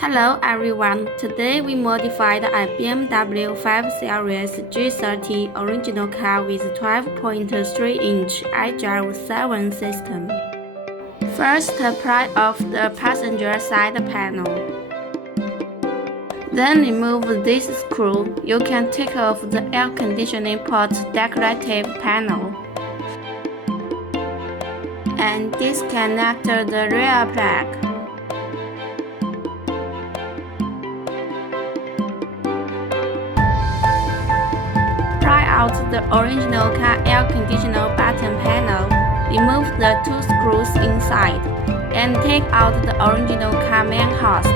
Hello everyone, today we modified a BMW 5 Series G30 original car with 12.3-inch Idrive 7 system. First, pry off the passenger side panel. Then remove this screw. You can take off the air conditioning port decorative panel and disconnect the rear plug. Pry out the original car air conditioner button panel, remove the two screws inside, and take out the original car main host.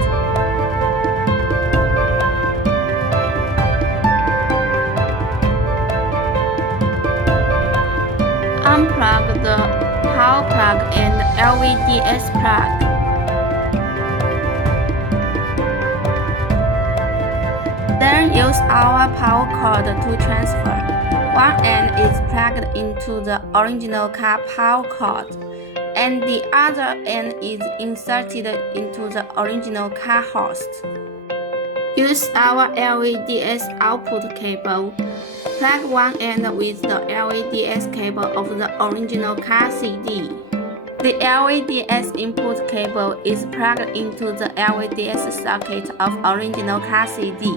Unplug the power plug and LVDS plug. Then use our power cord to transfer. One end is plugged into the original car power cord, and the other end is inserted into the original car host. Use our LVDS output cable. Plug one end with the LVDS cable of the original car CD. The LVDS input cable is plugged into the LVDS socket of original car CD.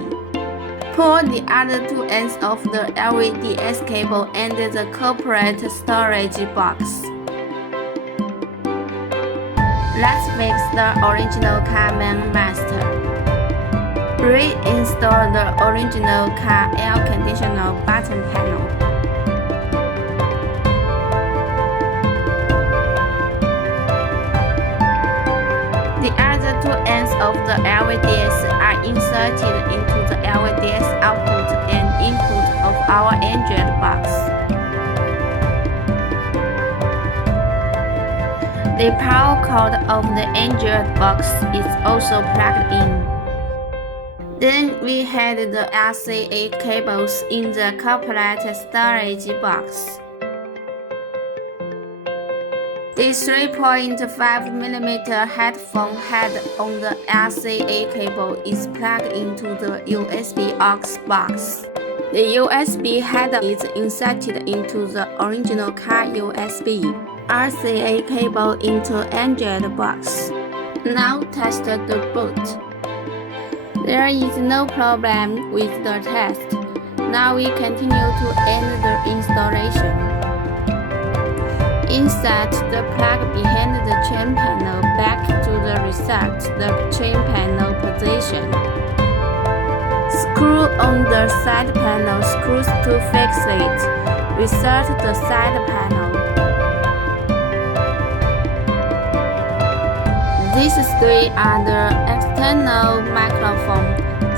Pull the other two ends of the LVDS cable and the corporate storage box. Let's fix the original car main master. Reinstall the original car air conditioner button panel. The other two ends of the LVDS are inserted into the LVDS output and input of our Android box. The power cord of the Android box is also plugged in. Then we had the RCA cables in the corporate storage box. The 3.5mm headphone head on the RCA cable is plugged into the USB aux box. The USB head is inserted into the original car USB. RCA cable into Android box. Now test the boot. There is no problem with the test. Now we continue to end the installation. Insert the plug behind the trim panel back to the reset the trim panel position. Screw on the side panel screws to fix it. Reset the side panel. These three are the external microphone,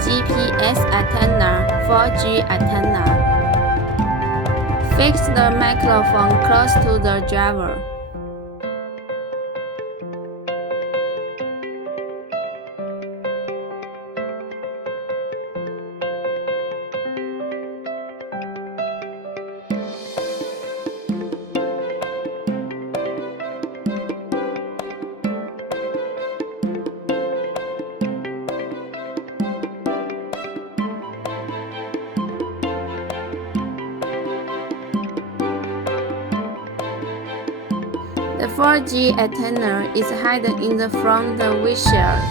GPS antenna, 4G antenna. Fix the microphone close to the driver. The 4G antenna is hidden in the front windshield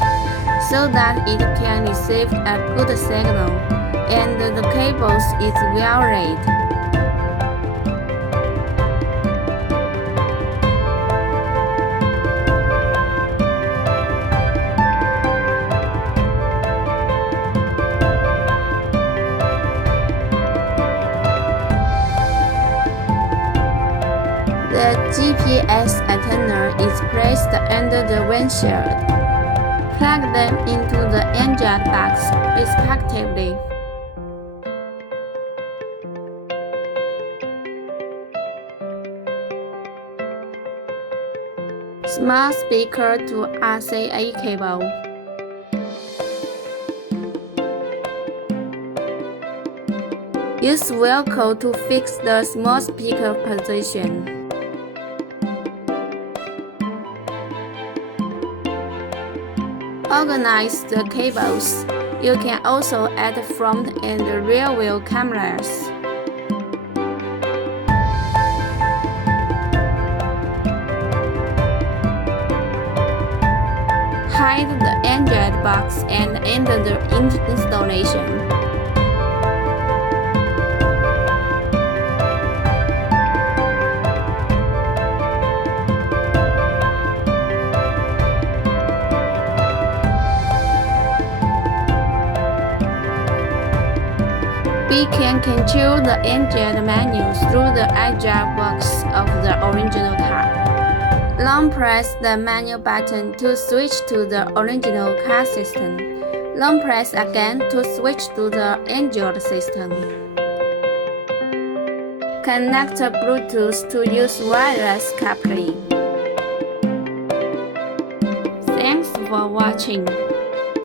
so that it can receive a good signal, and the cables is well laid. The GPS antenna is placed under the windshield. Plug them into the Android box, respectively. Small speaker to RCA cable. Use Velcro to fix the small speaker position. aux organize the cables. You can also add front and rear view cameras. Hide the Android box and end the installation. We can control the Android menu through the Idrive box of the original car. Long press the menu button to switch to the original car system. Long press again to switch to the Android system. Connect Bluetooth to use wireless Carplay. Thanks for watching.